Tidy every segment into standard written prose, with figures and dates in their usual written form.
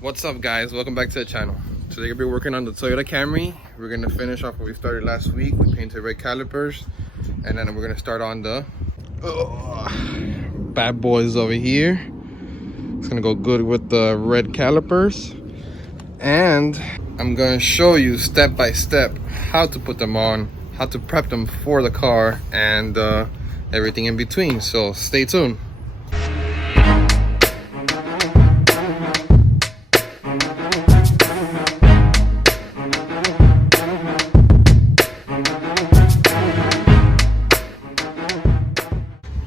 What's up, guys? Welcome back to the channel. Today we'll be working on the Toyota Camry. We're gonna finish off what we started last week. We painted red calipers, and then we're gonna start on the bad boys over here. It's gonna go good with the red calipers, and I'm gonna show you step by step how to put them on, how to prep them for the car, and everything in between. So stay tuned.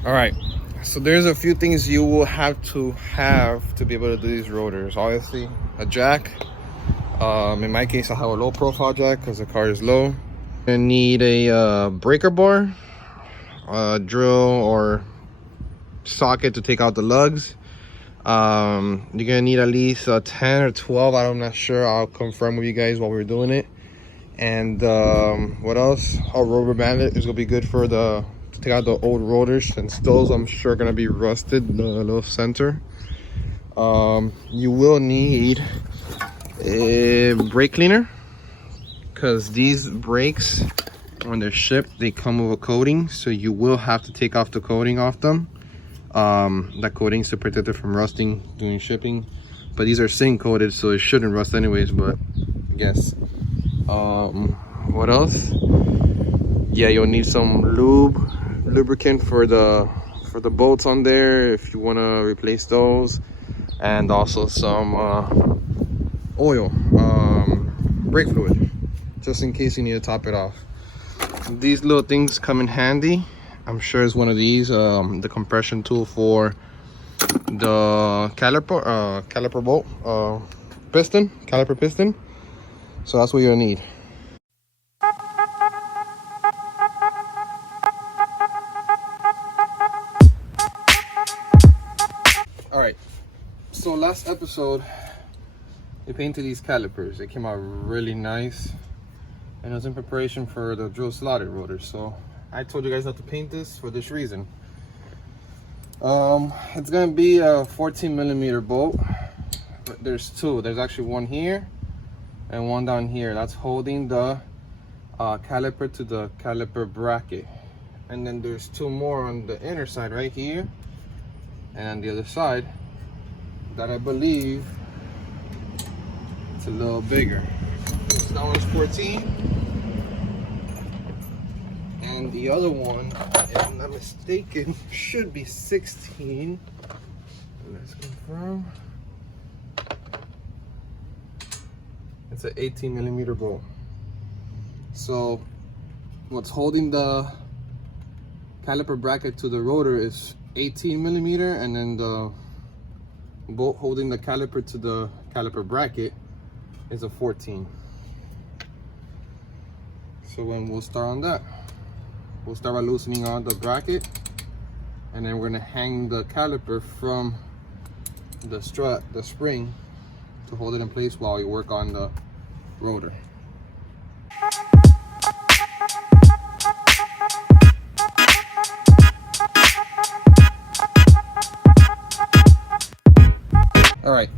All right, so there's a few things you will have to be able to do these rotors. Obviously, a jack. In my case, I have a low profile jack because the car is low. You're gonna need a breaker bar, a drill or socket to take out the lugs. You're gonna need at least 10 or 12. I'm not sure. I'll confirm with you guys while we're doing it. And what else? A rubber bandit is gonna be good for the take out the old rotors, since those I'm sure gonna be rusted, the little center. You will need a brake cleaner, because these brakes, when they're shipped, they come with a coating, so you will have to take off the coating off them. That coating is to protect it from rusting during shipping, but these are zinc coated, so it shouldn't rust anyways. But yes, what else? Yeah, you'll need some lubricant for the bolts on there if you want to replace those, and also some oil, brake fluid, just in case you need to top it off. These little things come in handy. I'm sure it's one of these, the compression tool for the caliper bolt, caliper piston. So that's what you'll need. All right, so last episode we painted these calipers. They came out really nice, and it was in preparation for the drill slotted rotor. So I told you guys not to paint this for this reason. It's gonna be a 14mm bolt, but there's two. There's actually one here and one down here that's holding the caliper to the caliper bracket, and then there's two more on the inner side right here and on the other side that I believe it's a little bigger. So that one's 14, and the other one, if I'm not mistaken, should be 16. Let's confirm. It's an 18mm bolt. So what's holding the caliper bracket to the rotor is 18mm, and then the bolt holding the caliper to the caliper bracket is a 14. So when we'll start on that, we'll start by loosening on the bracket, and then we're gonna hang the caliper from the spring to hold it in place while we work on the rotor. All right,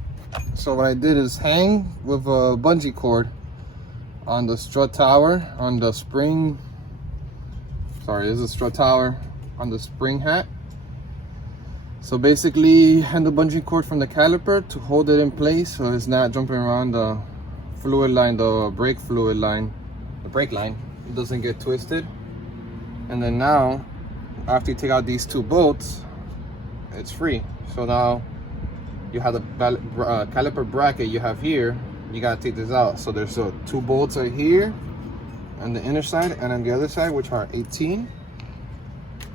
so what I did is hang with a bungee cord on the strut tower, on the spring. Sorry, this is a strut tower on the spring hat. So basically, hang the bungee cord from the caliper to hold it in place, so it's not jumping around the fluid line, the brake fluid line, the brake line. It doesn't get twisted. And then now, after you take out these two bolts, it's free. So now you have the caliper bracket you have here. You gotta take this out. So there's two bolts right here on the inner side, and on the other side, which are 18,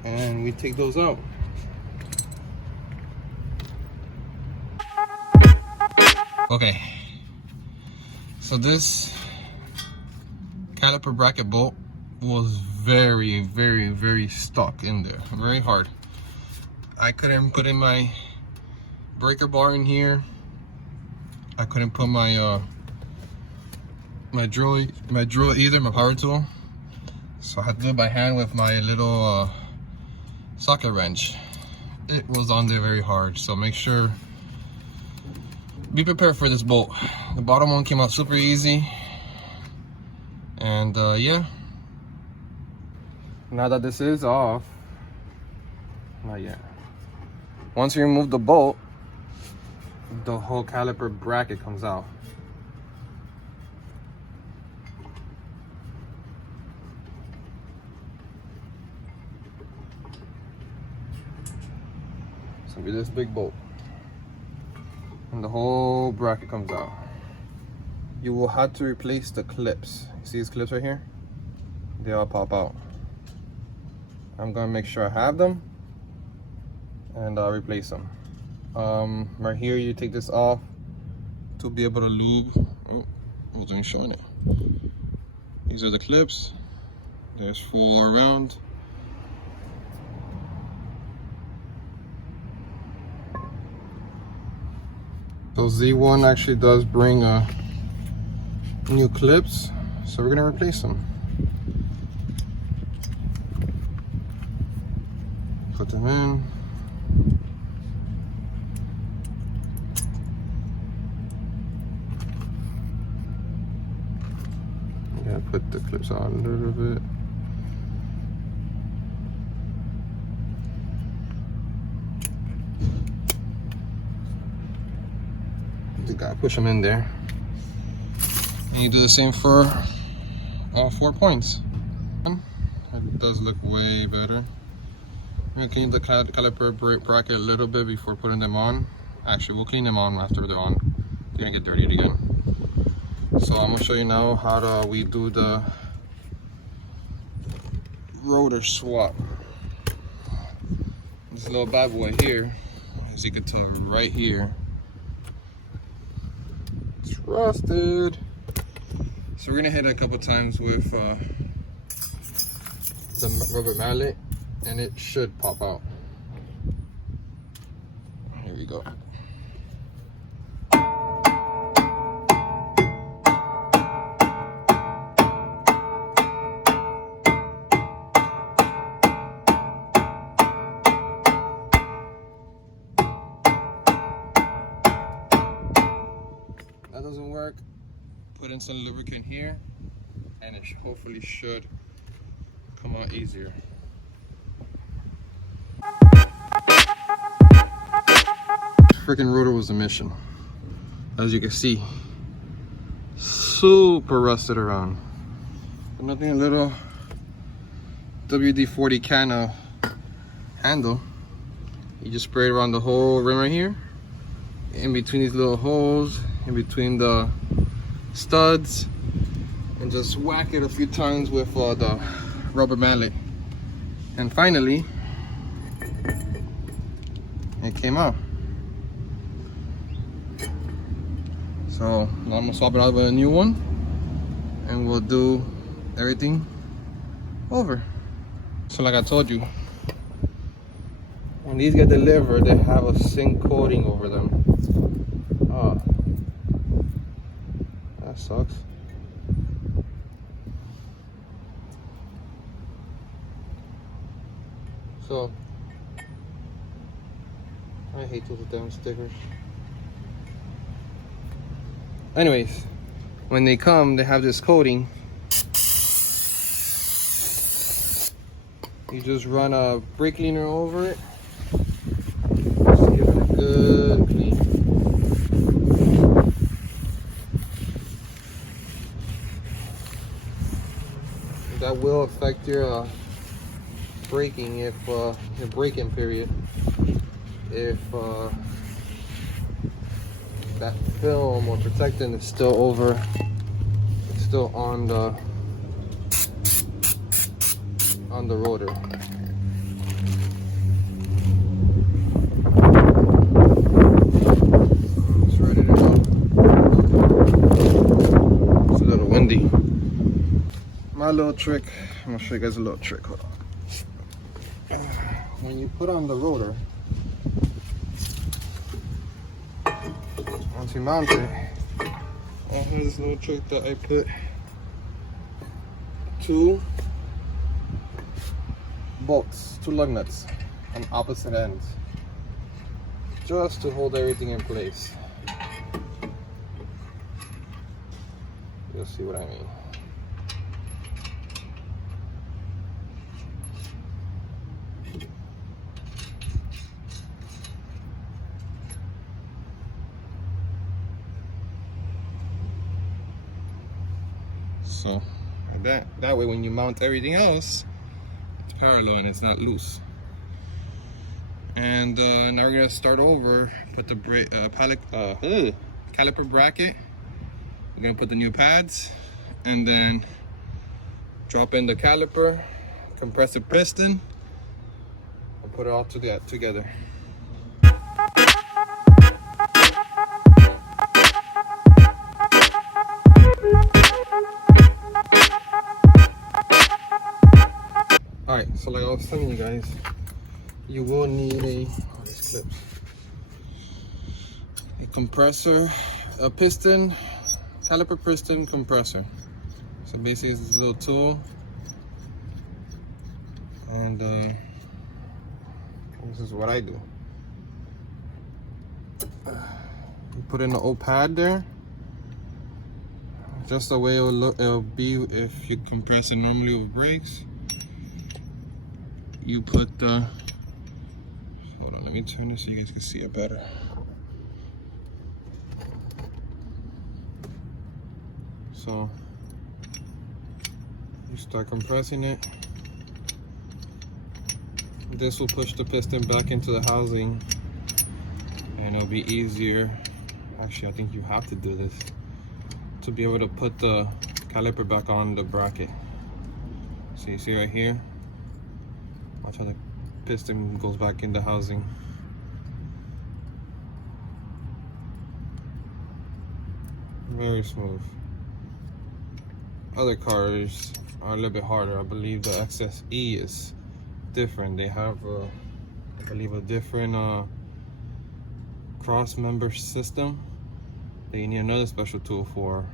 and we take those out. Okay, so this caliper bracket bolt was very stuck in there, very hard. I couldn't put in my breaker bar in here. I couldn't put my my drill either, my power tool. So I had to do it by hand with my little socket wrench. It was on there very hard, so make sure be prepared for this bolt. The bottom one came out super easy, and yeah. Now that this is off, not yet. Once you remove the bolt, the whole caliper bracket comes out. It's gonna be this big bolt, and the whole bracket comes out. You will have to replace the clips. You see these clips right here? They all pop out. I'm gonna make sure I have them, and I'll replace them. Right here, you take this off to be able to lube. Oh, wasn't showing it. These are the clips. There's 4 around. So Z1 actually does bring new clips, so we're gonna replace them. Put them in. Yeah, put the clips on a little bit. You gotta push them in there. And you do the same for all 4 points. It does look way better. I'm gonna clean the caliper bracket a little bit before putting them on. Actually, we'll clean them on after they're on. They're gonna get dirtied again. So I'm gonna show you now how we do the rotor swap. This little bad boy here, as you can tell right here, it's rusted. So we're gonna hit it a couple times with the rubber mallet, and it should pop out. Here we go. That doesn't work. Put in some lubricant here, and it hopefully should come out easier. Freaking rotor was a mission. As you can see, super rusted around. But nothing, a little WD-40 can of handle. You just spray it around the whole rim right here, in between these little holes, in between the studs, and just whack it a few times with the rubber mallet. And finally, it came out. So now I'm gonna swap it out with a new one, and we'll do everything over. So like I told you, when these get delivered, they have a zinc coating over them. Oh, that sucks. So I hate those damn stickers. Anyways, when they come, they have this coating. You just run a brake cleaner over it. Just give it a good clean. That will affect your braking if your braking period. If that film or protectant is still over, it's still on the rotor. It's ready to go. It's a little windy. My little trick, I'm gonna show you guys a little trick. Hold on. When you put on the rotor, once you mount it, I have this little trick that I put 2 bolts, 2 lug nuts on opposite ends, just to hold everything in place. you'll see what I mean. So that way, when you mount everything else, it's parallel and it's not loose. And now we're gonna start over. Put the caliper bracket. We're gonna put the new pads, and then drop in the caliper, compressor piston, and put it all together. Alright, so like I was telling you guys, you will need a compressor, a piston, caliper piston compressor. So basically it's this little tool, and this is what I do. You put in the old pad there, just the way it'll be if you compress it normally with brakes. You put the, hold on, let me turn this so you guys can see it better. So you start compressing it. This will push the piston back into the housing, and it'll be easier. Actually, I think you have to do this to be able to put the caliper back on the bracket. So you see right here, watch how the piston goes back in the housing. Very smooth. Other cars are a little bit harder. I believe the XSE is different. They have, I believe, a different cross member system that you need another special tool for.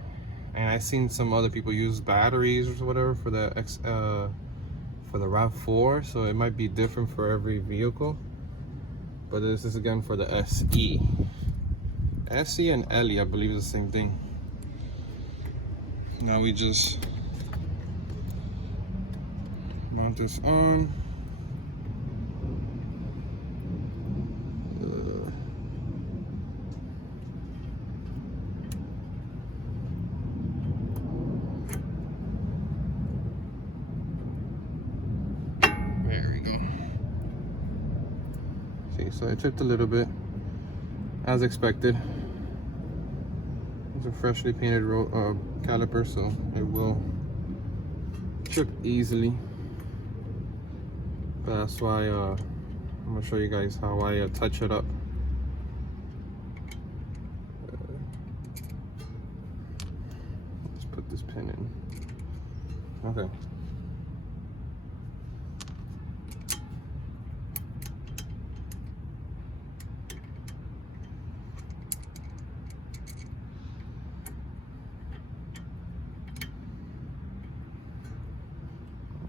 And I've seen some other people use batteries or whatever for the RAV4, so it might be different for every vehicle. But this is again for the SE. SE and LE, I believe, is the same thing. Now we just mount this on. There we go. See, so I chipped a little bit, as expected. It's a freshly painted caliper, so it will chip easily. But that's why I'm gonna show you guys how I touch it up. Let's put this pin in. Okay.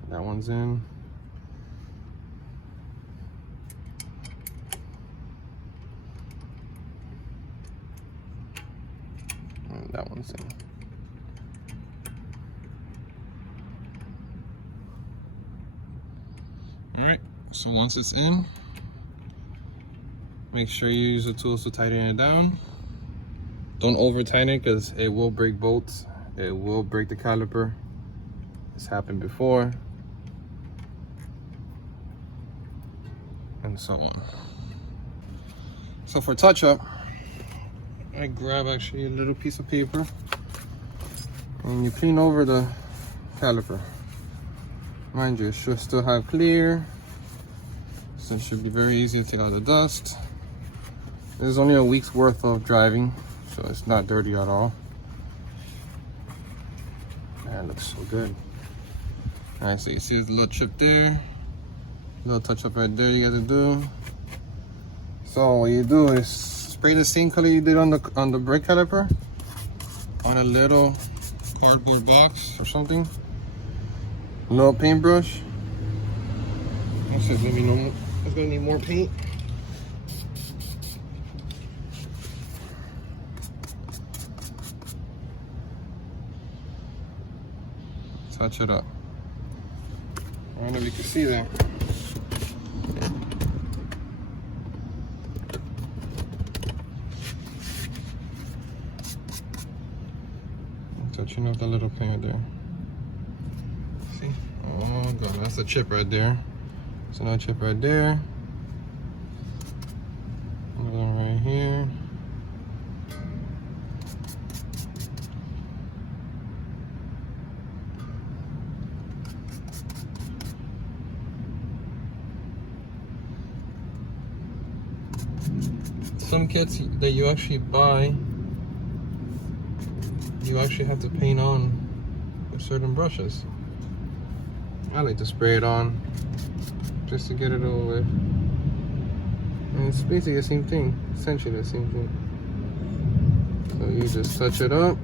That one's in. And that one's in. All right, so once it's in, make sure you use the tools to tighten it down. Don't over tighten it because it will break bolts. It will break the caliper. It's happened before. And so on. So for touch up, I grab actually a little piece of paper and you clean over the caliper. Mind you, it should still have clear, so it should be very easy to take out the dust. This is only a week's worth of driving, so it's not dirty at all. Man, it looks so good. All right, so you see there's a little chip there. Little touch up right there you got to do. So what you do is spray the same color you did on the brake caliper on a little cardboard box or something. A little paintbrush. It's gonna need more paint. touch it up. I don't know if you can see that. Touching up the little paint there. See? Oh god, that's a chip right there. That's another chip right there. Another one right here. Some kits that you actually buy, you actually have to paint on with certain brushes. I like to spray it on just to get it over with. And it's basically the same thing, essentially the same thing. So you just touch it up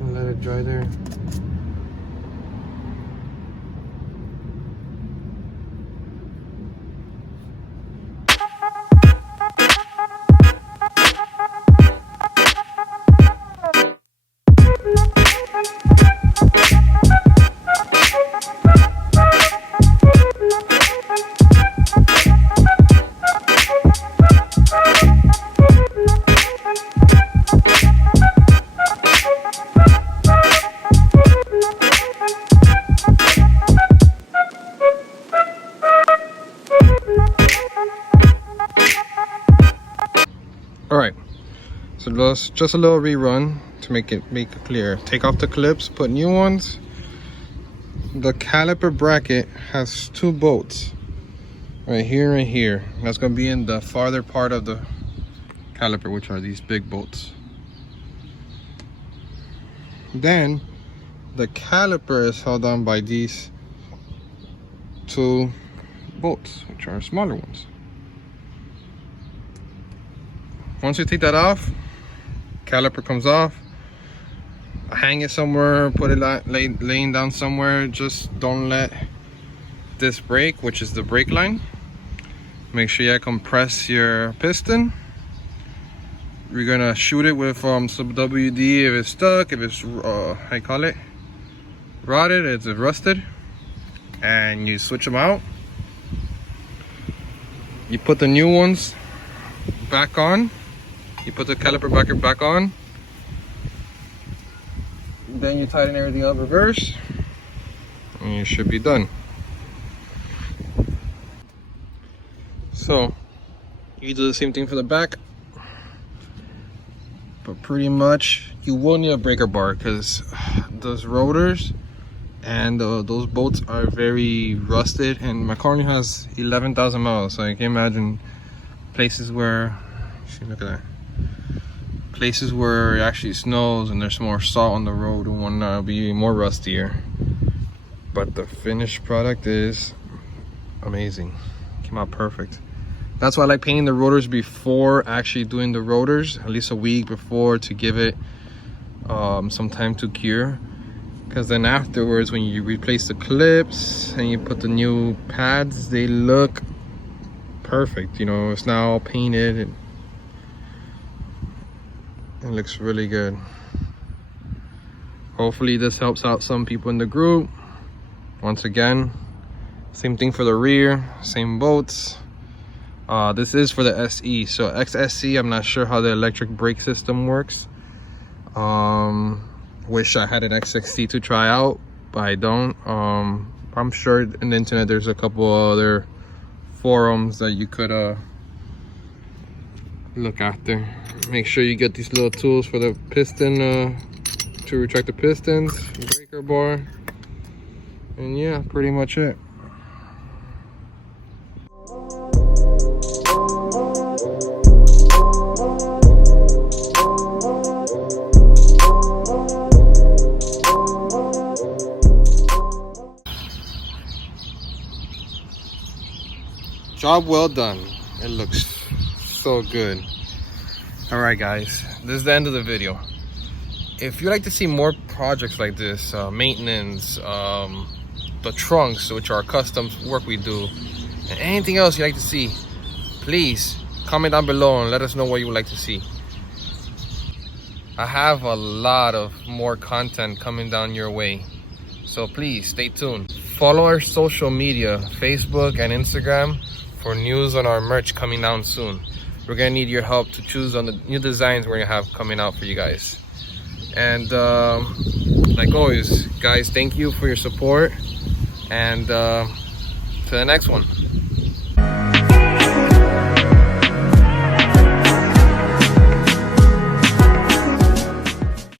and let it dry there. Alright, so just a little rerun to make it clear. Take off the clips, put new ones. The caliper bracket has two bolts, right here and here. That's going to be in the farther part of the caliper, which are these big bolts. Then the caliper is held on by these two bolts, which are smaller ones. Once you take that off, caliper comes off. Hang it somewhere, put it laying down somewhere. Just don't let this break, which is the brake line. Make sure you compress your piston. We're gonna shoot it with some WD if it's stuck, if it's how you call it, rotted, it's rusted, and you switch them out. You put the new ones back on. You put the caliper bracket back on. Then you tighten everything up reverse, and you should be done. So you do the same thing for the back, but pretty much you will need a breaker bar because those rotors and those bolts are very rusted, and my car only has 11,000 miles, so I can imagine places where, see, look at that, places where it actually snows and there's more salt on the road and whatnot, it'll be more rustier. But the finished product is amazing. Came out perfect. That's why I like painting the rotors before actually doing the rotors, at least a week before, to give it some time to cure. Because then afterwards, when you replace the clips and you put the new pads, they look perfect. You know, it's now all painted and it looks really good. Hopefully this helps out some people in the group. Once again, same thing for the rear, same bolts. This is for the SE, so XSE, I'm not sure how the electric brake system works. Wish I had an XXC to try out, but I don't. I'm sure in the internet there's a couple other forums that you could look after. Make sure you get these little tools for the piston to retract the pistons, breaker bar, and yeah, pretty much it. Job well done. It looks so good. All right guys, this is the end of the video. If you'd like to see more projects like this, maintenance, the trunks, which are custom work we do, and anything else you'd like to see, please comment down below and let us know what you would like to see. I have a lot of more content coming down your way, so please stay tuned. Follow our social media, Facebook and Instagram, for news on our merch coming down soon. We're gonna need your help to choose on the new designs we're gonna have coming out for you guys. And like always, guys, thank you for your support, and to the next one.